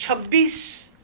26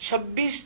26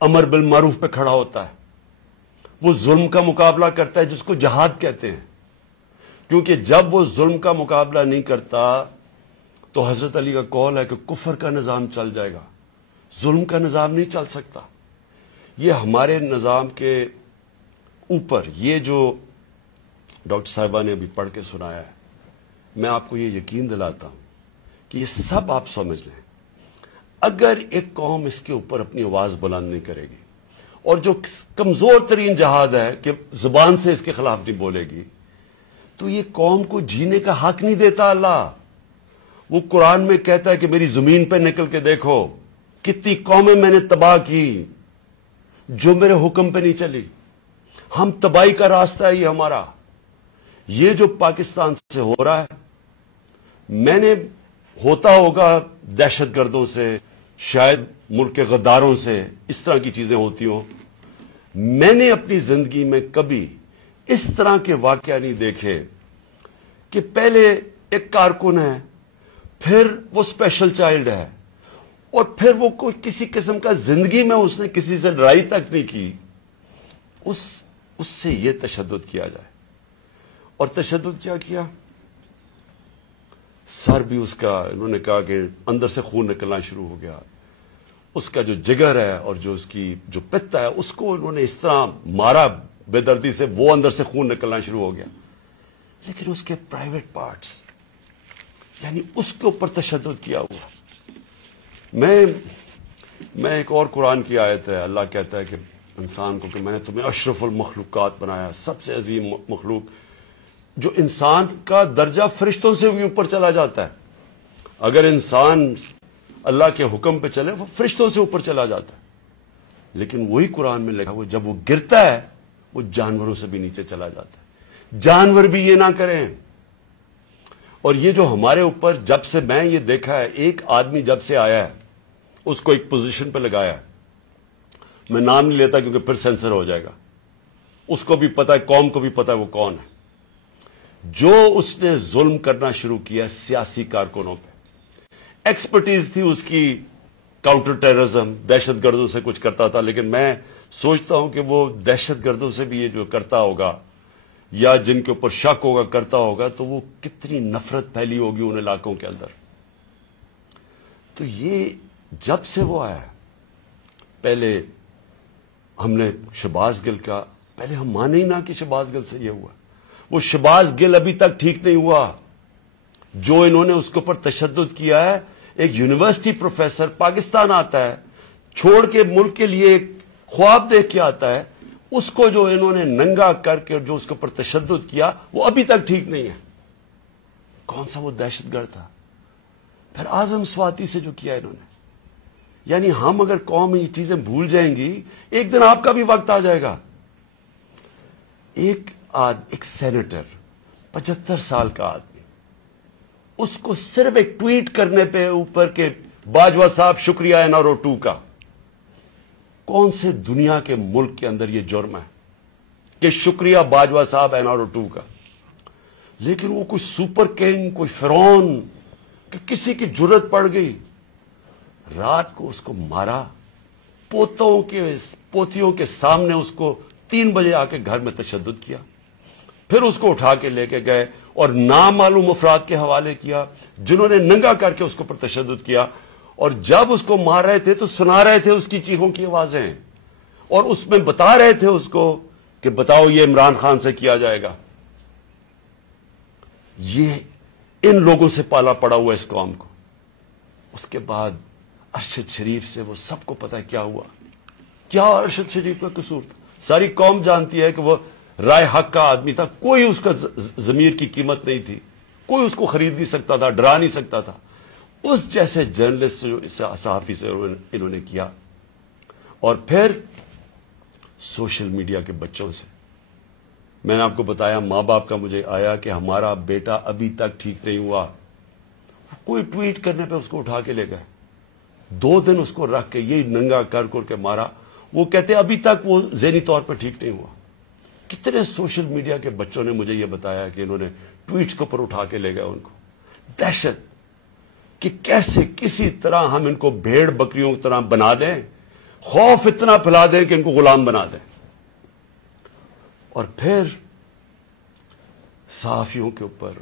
امر بالمعروف پہ کھڑا ہوتا ہے، وہ ظلم کا مقابلہ کرتا ہے جس کو جہاد کہتے ہیں، کیونکہ جب وہ ظلم کا مقابلہ نہیں کرتا تو حضرت علی کا قول ہے کہ کفر کا نظام چل جائے گا، ظلم کا نظام نہیں چل سکتا۔ یہ ہمارے نظام کے اوپر یہ جو ڈاکٹر صاحبہ نے ابھی پڑھ کے سنایا ہے، میں آپ کو یہ یقین دلاتا ہوں کہ یہ سب آپ سمجھ لیں، اگر ایک قوم اس کے اوپر اپنی آواز بلند نہیں کرے گی، اور جو کمزور ترین جہاد ہے کہ زبان سے اس کے خلاف نہیں بولے گی، تو یہ قوم کو جینے کا حق نہیں دیتا اللہ۔ وہ قرآن میں کہتا ہے کہ میری زمین پہ نکل کے دیکھو کتنی قومیں میں نے تباہ کی جو میرے حکم پہ نہیں چلی۔ ہم تباہی کا راستہ ہے یہ ہمارا۔ یہ جو پاکستان سے ہو رہا ہے، میں نے ہوتا ہوگا دہشت گردوں سے، شاید ملک کے غداروں سے، اس طرح کی چیزیں ہوتی ہوں، میں نے اپنی زندگی میں کبھی اس طرح کے واقعہ نہیں دیکھے کہ پہلے ایک کارکن ہے، پھر وہ اسپیشل چائلڈ ہے، اور پھر وہ کوئی کسی قسم کا زندگی میں اس نے کسی سے لڑائی تک نہیں کی، اس سے یہ تشدد کیا جائے۔ اور تشدد کیا کیا؟ سر بھی اس کا، انہوں نے کہا کہ اندر سے خون نکلنا شروع ہو گیا، اس کا جو جگر ہے اور جو اس کی جو پتا ہے اس کو انہوں نے اس طرح مارا بے دردی سے، وہ اندر سے خون نکلنا شروع ہو گیا۔ لیکن اس کے پرائیویٹ پارٹس، یعنی اس کے اوپر تشدد کیا ہوا۔ میں ایک اور قرآن کی آیت ہے، اللہ کہتا ہے کہ انسان کو کہ میں نے تمہیں اشرف المخلوقات بنایا، سب سے عظیم مخلوق، جو انسان کا درجہ فرشتوں سے بھی اوپر چلا جاتا ہے۔ اگر انسان اللہ کے حکم پہ چلے وہ فرشتوں سے اوپر چلا جاتا ہے، لیکن وہی قرآن میں لکھا وہ جب وہ گرتا ہے وہ جانوروں سے بھی نیچے چلا جاتا ہے۔ جانور بھی یہ نہ کریں۔ اور یہ جو ہمارے اوپر، جب سے میں یہ دیکھا ہے، ایک آدمی جب سے آیا ہے اس کو ایک پوزیشن پہ لگایا ہے، میں نام نہیں لیتا کیونکہ پھر سینسر ہو جائے گا، اس کو بھی پتا ہے، قوم کو بھی پتا ہے وہ کون ہے، جو اس نے ظلم کرنا شروع کیا سیاسی کارکنوں پہ۔ ایکسپرٹیز تھی اس کی کاؤنٹر ٹیررزم، دہشت گردوں سے کچھ کرتا تھا، لیکن میں سوچتا ہوں کہ وہ دہشت گردوں سے بھی یہ جو کرتا ہوگا یا جن کے اوپر شک ہوگا کرتا ہوگا، تو وہ کتنی نفرت پھیلی ہوگی ان علاقوں کے اندر۔ تو یہ جب سے وہ آیا، پہلے ہم نے شہباز گل کا، پہلے ہم مانے ہی نہ کہ شہباز گل سے یہ ہوا، وہ شہباز گل ابھی تک ٹھیک نہیں ہوا، جو انہوں نے اس کے اوپر تشدد کیا ہے۔ ایک یونیورسٹی پروفیسر پاکستان آتا ہے، چھوڑ کے ملک کے لیے ایک خواب دیکھ کے آتا ہے، اس کو جو انہوں نے ننگا کر کے جو اس کے اوپر تشدد کیا وہ ابھی تک ٹھیک نہیں ہے۔ کون سا وہ دہشت گرد تھا؟ پھر اعظم سواتی سے جو کیا انہوں نے، یعنی ہم اگر قوم یہ چیزیں بھول جائیں گی، ایک دن آپ کا بھی وقت آ جائے گا۔ ایک سینیٹر 75 سال کا آدمی، اس کو صرف ایک ٹویٹ کرنے پہ اوپر کے باجوہ صاحب شکریہ NRO 2 کا، کون سے دنیا کے ملک کے اندر یہ جرم ہے کہ شکریہ باجوہ صاحب NRO 2 کا؟ لیکن وہ کوئی سپر کنگ، کوئی فرعون کہ کسی کی جرت پڑ گئی، رات کو اس کو مارا، پوتیوں کے سامنے اس کو 3 بجے آ کے گھر میں تشدد کیا، پھر اس کو اٹھا کے لے کے گئے اور نامعلوم افراد کے حوالے کیا جنہوں نے ننگا کر کے اس کے اوپر تشدد کیا، اور جب اس کو مار رہے تھے تو سنا رہے تھے اس کی چیخوں کی آوازیں، اور اس میں بتا رہے تھے اس کو کہ بتاؤ یہ عمران خان سے کیا جائے گا۔ یہ ان لوگوں سے پالا پڑا ہوا اس قوم کو۔ اس کے بعد ارشد شریف سے وہ سب کو پتا ہے کیا ہوا، کیا ارشد شریف کا قصور تھا۔ ساری قوم جانتی ہے کہ وہ رائے حق کا آدمی تھا، کوئی اس کا ضمیر کی قیمت نہیں تھی، کوئی اس کو خرید نہیں سکتا تھا، ڈرا نہیں سکتا تھا۔ اس جیسے جرنلسٹ صحافی سے انہوں نے کیا، اور پھر سوشل میڈیا کے بچوں سے۔ میں نے آپ کو بتایا، ماں باپ کا مجھے آیا کہ ہمارا بیٹا ابھی تک ٹھیک نہیں ہوا، کوئی ٹویٹ کرنے پہ اس کو اٹھا کے لے گئے، 2 دن اس کو رکھ کے یہ ننگا کر کے مارا، وہ کہتے ابھی تک وہ ذہنی طور پر ٹھیک نہیں ہوا۔ کتنے سوشل میڈیا کے بچوں نے مجھے یہ بتایا کہ انہوں نے ٹویٹس کے اوپر اٹھا کے لے گئے ان کو۔ دہشت کہ کیسے کسی طرح ہم ان کو بھیڑ بکریوں کی طرح بنا دیں، خوف اتنا پھیلا دیں کہ ان کو غلام بنا دیں، اور پھر صحافیوں کے اوپر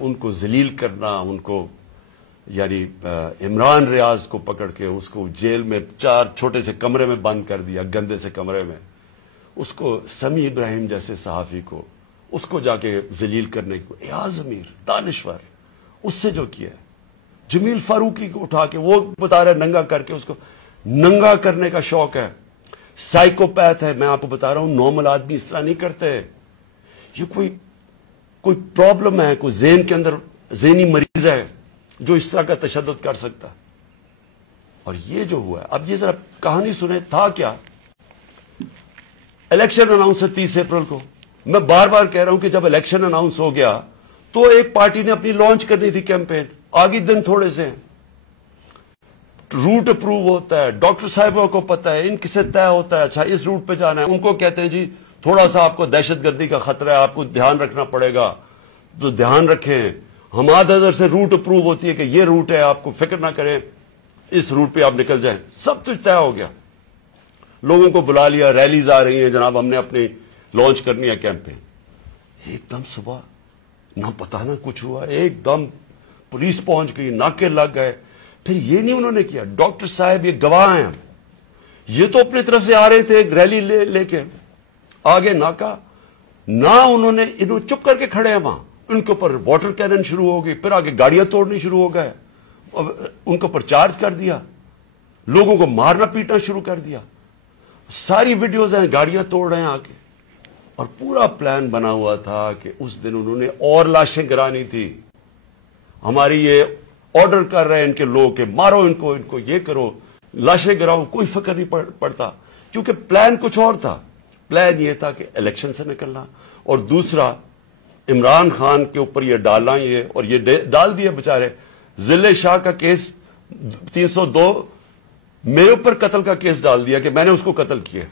ان کو ذلیل کرنا، ان کو یعنی عمران ریاض کو پکڑ کے اس کو جیل میں 4 چھوٹے سے کمرے میں بند کر دیا، گندے سے کمرے میں، اس کو سمیع ابراہیم جیسے صحافی کو اس کو جا کے ذلیل کرنے کو، ایاز امیر دانشور اس سے جو کیا ہے، جمیل فاروقی کو اٹھا کے وہ بتا رہا ہے ننگا کر کے، اس کو ننگا کرنے کا شوق ہے، سائیکوپیتھ ہے، میں آپ کو بتا رہا ہوں نارمل آدمی اس طرح نہیں کرتے، یہ کوئی پرابلم ہے، کوئی ذہن کے اندر ذہنی مریض ہے جو اس طرح کا تشدد کر سکتا۔ اور یہ جو ہوا ہے، اب یہ ذرا کہانی سنیں، تھا کیا؟ الیکشن اناؤنس ہے 30 اپریل کو، میں بار بار کہہ رہا ہوں کہ جب الیکشن اناؤنس ہو گیا تو ایک پارٹی نے اپنی لانچ کرنی تھی کیمپین، آگے دن تھوڑے سے ہیں، روٹ اپروو ہوتا ہے، ڈاکٹر صاحبوں کو پتا ہے، ان کسے طے ہوتا ہے، اچھا اس روٹ پہ جانا ہے، ان کو کہتے ہیں جی تھوڑا سا آپ کو دہشت گردی کا خطرہ ہے، آپ کو دھیان رکھنا پڑے گا، تو دھیان رکھیں، ہمارے ادھر سے روٹ اپروو ہوتی ہے کہ یہ روٹ ہے، آپ کو فکر نہ کریں، اس روٹ پہ آپ نکل جائیں، سب کچھ طے ہو گیا، لوگوں کو بلا لیا، ریلیز آ رہی ہیں، جناب ہم نے اپنی لانچ کرنی ہے کیمپین، ایک دم صبح نہ پتا نہ کچھ ہوا، ایک دم پولیس پہنچ گئی، ناکے لگ گئے، پھر یہ نہیں انہوں نے کیا، ڈاکٹر صاحب یہ گواہ ہیں، یہ تو اپنی طرف سے آ رہے تھے ایک ریلی لے کے، آگے ناکا، نہ انہوں چپ کر کے کھڑے ہیں وہاں، ان کے اوپر واٹر کینن شروع ہو گئی، پھر آگے گاڑیاں توڑنی شروع ہو گئے، ان کے اوپر چارج کر دیا، لوگوں کو مارنا پیٹنا شروع کر دیا، ساری ویڈیوز ہیں، گاڑیاں توڑ رہے ہیں آگے، اور پورا پلان بنا ہوا تھا کہ اس دن انہوں نے اور لاشیں گرانی تھی، ہماری یہ آرڈر کر رہے ہیں ان کے لوگ کہ مارو ان کو یہ کرو، لاشیں گراؤ، کوئی فکر نہیں پڑتا، کیونکہ پلان کچھ اور تھا، پلان یہ تھا کہ الیکشن سے نکلنا، اور دوسرا عمران خان کے اوپر یہ ڈالنا، یہ اور یہ ڈال دیا بیچارے، ضلع شاہ کا کیس 302 میرے اوپر قتل کا کیس ڈال دیا کہ میں نے اس کو قتل کیا،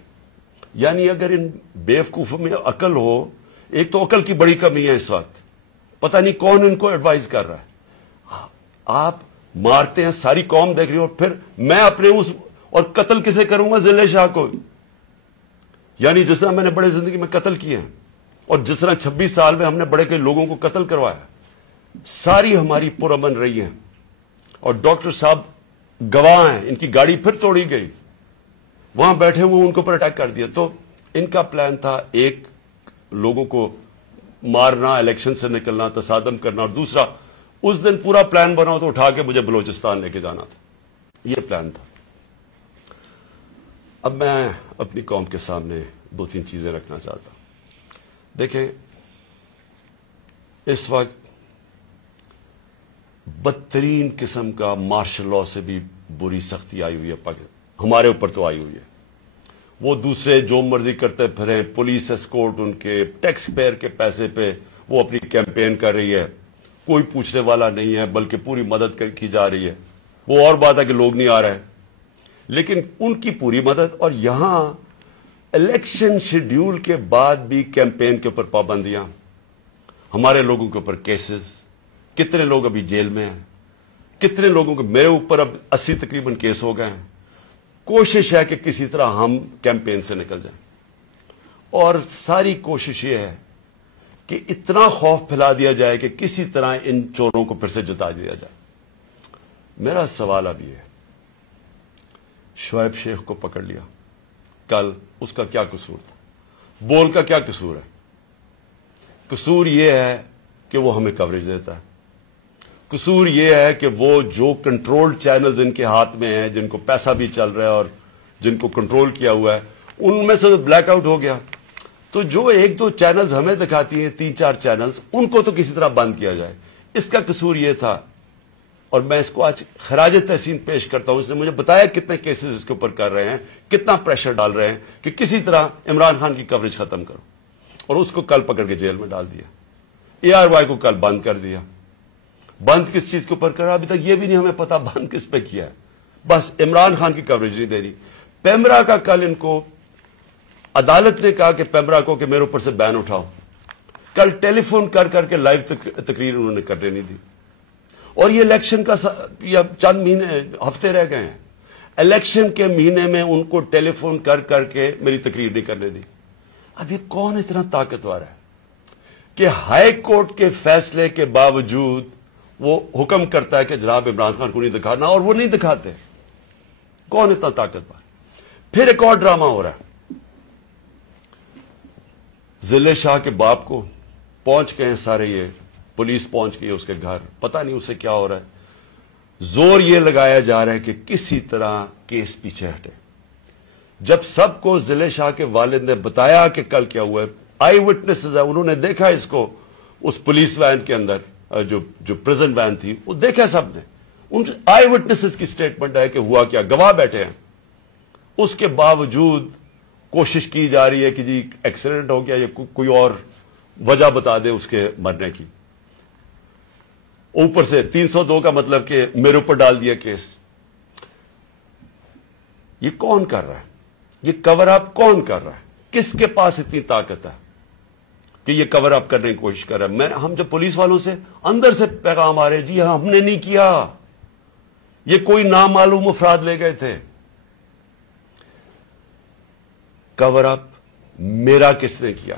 یعنی اگر ان بیوقوفوں میں عقل ہو، ایک تو عقل کی بڑی کمی ہے اس وقت، پتہ نہیں کون ان کو ایڈوائز کر رہا ہے، آپ مارتے ہیں، ساری قوم دیکھ رہی ہو، پھر میں اپنے اس اور قتل کسے کروں گا؟ ضلع شاہ کو، یعنی جس طرح میں نے بڑے زندگی میں قتل کیے ہیں، اور جس طرح 26 سال میں ہم نے بڑے کئی لوگوں کو قتل کروایا، ساری ہماری پرامن رہی ہیں، اور ڈاکٹر صاحب گواہ ہیں، ان کی گاڑی پھر توڑی گئی، وہاں بیٹھے ہوئے ان کے اوپر اٹیک کر دیا، تو ان کا پلان تھا ایک لوگوں کو مارنا، الیکشن سے نکلنا، تصادم کرنا، اور دوسرا اس دن پورا پلان بنا تو اٹھا کے مجھے بلوچستان لے کے جانا تھا، یہ پلان تھا۔ اب میں اپنی قوم کے سامنے 2-3 چیزیں رکھنا چاہتا ہوں۔ دیکھیں، اس وقت بدترین قسم کا مارشل لاء سے بھی بری سختی آئی ہوئی ہے، ہمارے اوپر تو آئی ہوئی ہے، وہ دوسرے جو مرضی کرتے پھریں، پولیس اسکورٹ ان کے ٹیکس پیئر کے پیسے پہ وہ اپنی کیمپین کر رہی ہے، کوئی پوچھنے والا نہیں ہے، بلکہ پوری مدد کی جا رہی ہے، وہ اور بات ہے کہ لوگ نہیں آ رہے، لیکن ان کی پوری مدد، اور یہاں الیکشن شیڈیول کے بعد بھی کیمپین کے اوپر پابندیاں، ہمارے لوگوں کے اوپر کیسز، کتنے لوگ ابھی جیل میں ہیں، کتنے لوگوں کے، میرے اوپر اب 80 تقریباً کیس ہو گئے ہیں، کوشش ہے کہ کسی طرح ہم کیمپین سے نکل جائیں، اور ساری کوشش یہ ہے کہ اتنا خوف پھیلا دیا جائے کہ کسی طرح ان چوروں کو پھر سے جتا دیا جائے۔ میرا سوال اب یہ ہے، شعیب شیخ کو پکڑ لیا کل، اس کا کیا قصور تھا؟ بول کا کیا قصور ہے؟ قصور یہ ہے کہ وہ ہمیں کوریج دیتا ہے، قصور یہ ہے کہ وہ جو کنٹرول چینلز ان کے ہاتھ میں ہیں، جن کو پیسہ بھی چل رہا ہے اور جن کو کنٹرول کیا ہوا ہے، ان میں سے بلیک آؤٹ ہو گیا، تو جو 1-2 چینلز ہمیں دکھاتی ہیں، 3-4 چینلز، ان کو تو کسی طرح بند کیا جائے، اس کا قصور یہ تھا، اور میں اس کو آج خراج تحسین پیش کرتا ہوں، اس نے مجھے بتایا کتنے کیسز اس کے اوپر کر رہے ہیں، کتنا پریشر ڈال رہے ہیں کہ کسی طرح عمران خان کی کوریج ختم کرو، اور اس کو کل پکڑ کے جیل میں ڈال دیا، ARY کو کل بند کر دیا، بند کس چیز کے اوپر کرا ابھی تک یہ بھی نہیں ہمیں پتا، بند کس پہ کیا ہے، بس عمران خان کی کوریج نہیں دے رہی۔ پیمرا کا کل ان کو عدالت نے کہا کہ پیمرا کو کہ میرے اوپر سے بین اٹھاؤ، کل ٹیلی فون کر کر کے لائیو تقریر انہوں نے کرنے نہیں دی، اور یہ الیکشن کا یا چند مہینے ہفتے رہ گئے ہیں، الیکشن کے مہینے میں ان کو ٹیلی فون کر کر کے میری تقریر نہیں کرنے دی. اب یہ کون اتنا طاقتور ہے کہ ہائی کورٹ کے فیصلے کے باوجود وہ حکم کرتا ہے کہ جناب عمران خان کو نہیں دکھانا، اور وہ نہیں دکھاتے؟ کون اتنا طاقتور؟ پھر ایک اور ڈرامہ ہو رہا ہے. ضلع شاہ کے باپ کو پہنچ گئے ہیں سارے، یہ پولیس پہنچ گئی اس کے گھر، پتہ نہیں اسے کیا ہو رہا ہے. زور یہ لگایا جا رہا ہے کہ کسی طرح کیس پیچھے ہٹے. جب سب کو ضلع شاہ کے والد نے بتایا کہ کل کیا ہوا ہے، آئی وٹنسز ہے، انہوں نے دیکھا اس کو اس پولیس وین کے اندر، جو پریزن وین تھی، وہ دیکھا سب نے. ان آئی وٹنسز کی سٹیٹمنٹ ہے کہ ہوا کیا، گواہ بیٹھے ہیں. اس کے باوجود کوشش کی جا رہی ہے کہ جی ایکسیڈنٹ ہو گیا یا کوئی اور وجہ بتا دے اس کے مرنے کی. اوپر سے 302 کا مطلب کہ میرے اوپر ڈال دیا کیس. یہ کون کر رہا ہے؟ یہ کور اپ کون کر رہا ہے؟ کس کے پاس اتنی طاقت ہے کہ یہ کور اپ کرنے کی کوشش کر رہا ہے؟ ہم جب پولیس والوں سے اندر سے پیغام آ رہے جی ہم نے نہیں کیا، یہ کوئی نامعلوم افراد لے گئے تھے. کور اپ میرا کس نے کیا؟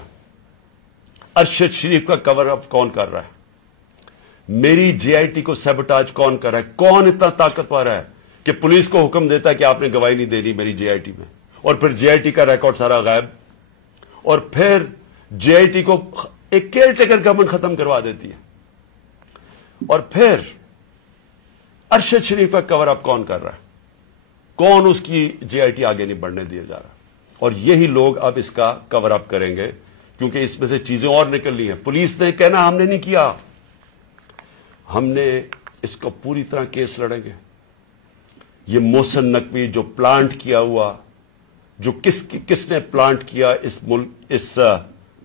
ارشد شریف کا کور اپ کون کر رہا ہے؟ میری جے آئی ٹی کو سیبوٹاج کون کر رہا ہے؟ کون اتنا طاقتور ہے کہ پولیس کو حکم دیتا ہے کہ آپ نے گواہی نہیں دینی میری جے آئی ٹی میں، اور پھر جے آئی ٹی کا ریکارڈ سارا غائب، اور پھر جے آئی ٹی کو ایک کیئر ٹیکر گورنمنٹ ختم کروا دیتی ہے. اور پھر ارشد شریف کا کور اپ کون کر رہا ہے؟ کون اس کی جے آئی ٹی آگے نہیں بڑھنے دیا جا رہا؟ اور یہی لوگ اب اس کا کور اپ کریں گے، کیونکہ اس میں سے چیزیں اور نکلنی ہیں. پولیس نے کہنا ہم نے نہیں کیا، ہم نے اس کو پوری طرح کیس لڑیں گے. یہ محسن نقوی جو پلانٹ کیا ہوا، جو کس نے پلانٹ کیا اس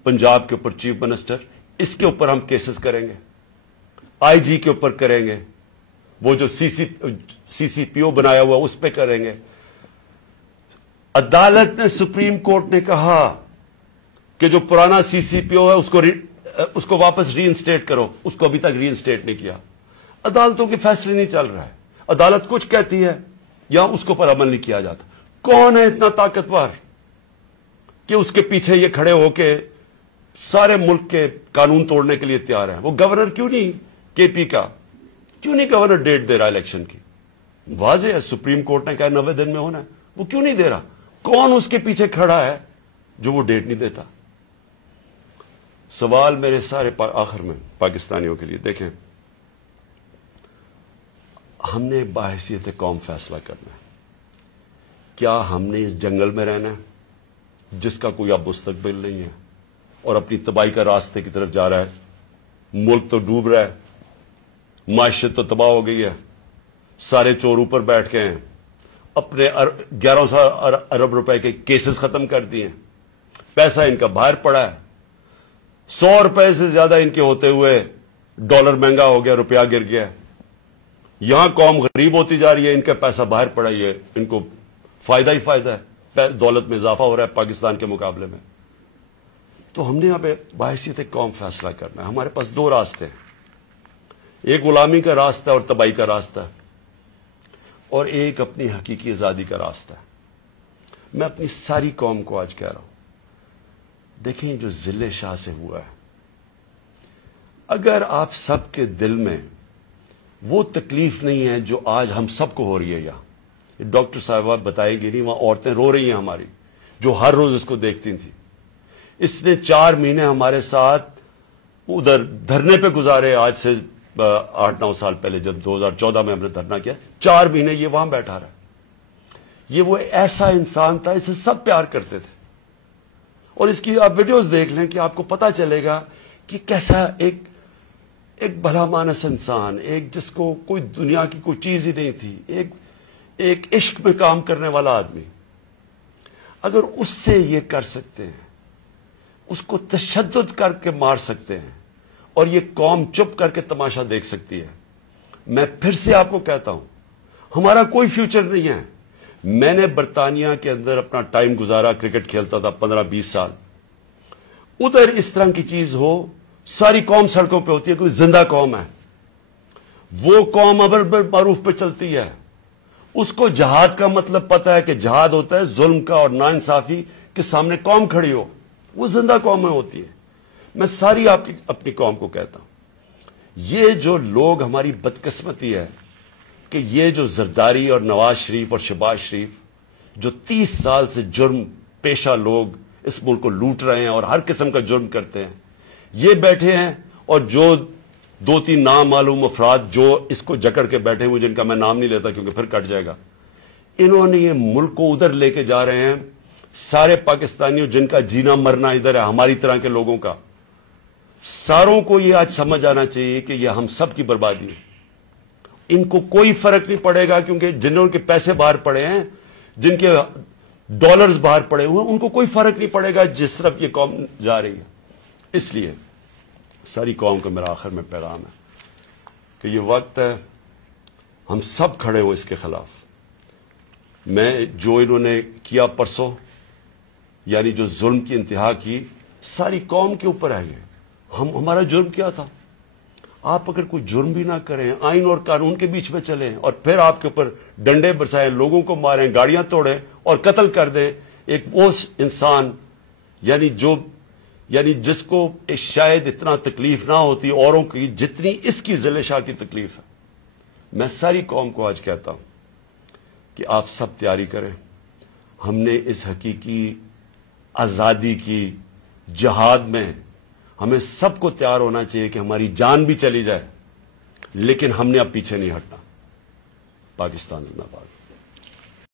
پنجاب کے اوپر چیف منسٹر، اس کے اوپر ہم کیسز کریں گے. آئی جی کے اوپر کریں گے، وہ جو سی سی پی او بنایا ہوا اس پہ کریں گے. عدالت نے، سپریم کورٹ نے کہا کہ جو پرانا سی سی پی او ہے اس کو واپس ری انسٹیٹ کرو، اس کو ابھی تک ری انسٹیٹ نہیں کیا. عدالتوں کے فیصلے نہیں چل رہا ہے، عدالت کچھ کہتی ہے یا اس کے اوپر عمل نہیں کیا جاتا. کون ہے اتنا طاقتور کہ اس کے پیچھے یہ کھڑے ہو کے سارے ملک کے قانون توڑنے کے لیے تیار ہے؟ وہ گورنر کیوں نہیں، کے پی کا کیوں نہیں گورنر ڈیٹ دے رہا الیکشن کی؟ واضح ہے سپریم کورٹ نے کہا 90 دن میں ہونا ہے، وہ کیوں نہیں دے رہا؟ کون اس کے پیچھے کھڑا ہے جو وہ ڈیٹ نہیں دیتا؟ سوال میرے سارے آخر میں پاکستانیوں کے لیے، دیکھیں ہم نے باحثیت قوم فیصلہ کرنا ہے. کیا ہم نے اس جنگل میں رہنا ہے جس کا کوئی اب مستقبل نہیں ہے اور اپنی تباہی کا راستے کی طرف جا رہا ہے؟ ملک تو ڈوب رہا ہے، معیشت تو تباہ ہو گئی ہے، سارے چور اوپر بیٹھ کے ہیں، اپنے 1100 ارب روپے کے کیسز ختم کر دیے، پیسہ ان کا باہر پڑا ہے، 100 روپے سے زیادہ ان کے ہوتے ہوئے ڈالر مہنگا ہو گیا، روپیہ گر گیا. یہاں قوم غریب ہوتی جا رہی ہے، ان کا پیسہ باہر پڑا ہے، ان کو فائدہ ہی فائدہ ہے، دولت میں اضافہ ہو رہا ہے پاکستان کے مقابلے میں. تو ہم نے یہاں پہ باحثیت قوم فیصلہ کرنا ہے. ہمارے پاس 2 راستے ہیں، ایک غلامی کا راستہ اور تباہی کا راستہ، اور ایک اپنی حقیقی آزادی کا راستہ. میں اپنی ساری قوم کو آج کہہ رہا ہوں، دیکھیں جو ضلع شاہ سے ہوا ہے، اگر آپ سب کے دل میں وہ تکلیف نہیں ہے جو آج ہم سب کو ہو رہی ہے، یہاں ڈاکٹر صاحبہ بتائے گی نہیں، وہاں عورتیں رو رہی ہیں ہماری جو ہر روز اس کو دیکھتی تھیں. اس نے 4 مہینے ہمارے ساتھ ادھر دھرنے پہ گزارے، آج سے 8-9 سال پہلے جب 2014 میں ہم نے دھرنا کیا، 4 مہینے یہ وہاں بیٹھا رہا. یہ وہ ایسا انسان تھا، اسے سب پیار کرتے تھے. اور اس کی آپ ویڈیوز دیکھ لیں کہ آپ کو پتا چلے گا کہ کیسا ایک بھلا مانس انسان، ایک جس کو کوئی دنیا کی کوئی چیز ہی نہیں تھی، ایک عشق میں کام کرنے والا آدمی. اگر اس سے یہ کر سکتے ہیں، اس کو تشدد کر کے مار سکتے ہیں، اور یہ قوم چپ کر کے تماشا دیکھ سکتی ہے، میں پھر سے آپ کو کہتا ہوں ہمارا کوئی فیوچر نہیں ہے. میں نے برطانیہ کے اندر اپنا ٹائم گزارا، کرکٹ کھیلتا تھا 15-20 سال. ادھر اس طرح کی چیز ہو، ساری قوم سڑکوں پہ ہوتی ہے، کوئی زندہ قوم ہے، وہ قوم امر بالمعروف پہ چلتی ہے، اس کو جہاد کا مطلب پتا ہے کہ جہاد ہوتا ہے ظلم کا اور ناانصافی کے سامنے قوم کھڑی ہو. وہ زندہ قومیں ہوتی ہیں. میں ساری اپنی قوم کو کہتا ہوں، یہ جو لوگ ہماری بدقسمتی ہے کہ یہ جو زرداری اور نواز شریف اور شہباز شریف جو 30 سال سے جرم پیشہ لوگ اس ملک کو لوٹ رہے ہیں اور ہر قسم کا جرم کرتے ہیں، یہ بیٹھے ہیں اور جو 2-3 نامعلوم افراد جو اس کو جکڑ کے بیٹھے ہوئے، جن کا میں نام نہیں لیتا کیونکہ پھر کٹ جائے گا، انہوں نے یہ ملک کو ادھر لے کے جا رہے ہیں. سارے پاکستانیوں جن کا جینا مرنا ادھر ہے، ہماری طرح کے لوگوں کا، ساروں کو یہ آج سمجھ آنا چاہیے کہ یہ ہم سب کی بربادی ہے. ان کو کوئی فرق نہیں پڑے گا کیونکہ جنہوں کے پیسے باہر پڑے ہیں، جن کے ڈالرز باہر پڑے ہوئے ہیں، ان کو کوئی فرق نہیں پڑے گا جس طرف یہ قوم جا رہی ہے. اس لیے ساری قوم کو میرا آخر میں پیغام ہے کہ یہ وقت ہے ہم سب کھڑے ہوں اس کے خلاف. میں جو انہوں نے کیا پرسوں، یعنی جو ظلم کی انتہا کی، ساری قوم کے اوپر ہے. یہ ہمارا جرم کیا تھا؟ آپ اگر کوئی جرم بھی نہ کریں، آئین اور قانون کے بیچ میں چلیں اور پھر آپ کے اوپر ڈنڈے برسائیں، لوگوں کو ماریں، گاڑیاں توڑیں اور قتل کر دیں ایک وہ انسان یعنی جس کو شاید اتنا تکلیف نہ ہوتی اوروں کی جتنی اس کی ذل شاہ کی تکلیف ہے. میں ساری قوم کو آج کہتا ہوں کہ آپ سب تیاری کریں. ہم نے اس حقیقی آزادی کی جہاد میں ہمیں سب کو تیار ہونا چاہیے کہ ہماری جان بھی چلی جائے لیکن ہم نے اب پیچھے نہیں ہٹنا. پاکستان زندہ باد.